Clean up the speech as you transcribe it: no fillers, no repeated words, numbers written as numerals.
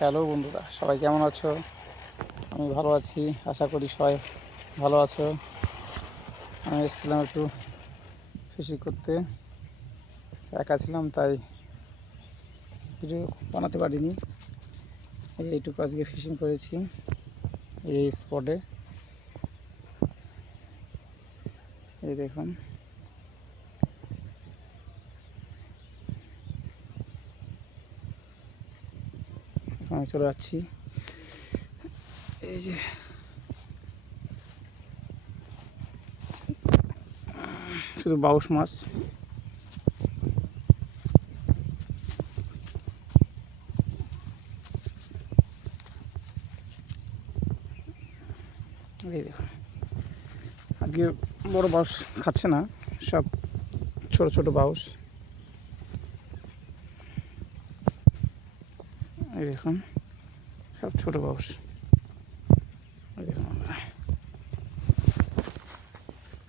Hello বন্ধুরা, সবাই কেমন আছো? আমি ভালো আছি, আশা করি সবাই ভালো আছো। আমি এসেছিলাম একটু ফিশিং করতে, একা ছিলাম তাই ভিডিও বানাতে পারিনি। এইটুকু আজকে ফিশিং করেছি এই স্পটে। এই দেখুন, আমি চলে যাচ্ছি। এই যে শুধু বাউস মাছ। এই দেখুন, আজকে বড় বাউস খাচ্ছে না, সব ছোট ছোট বাউস। এই দেখুন, সব ছোট বাউস।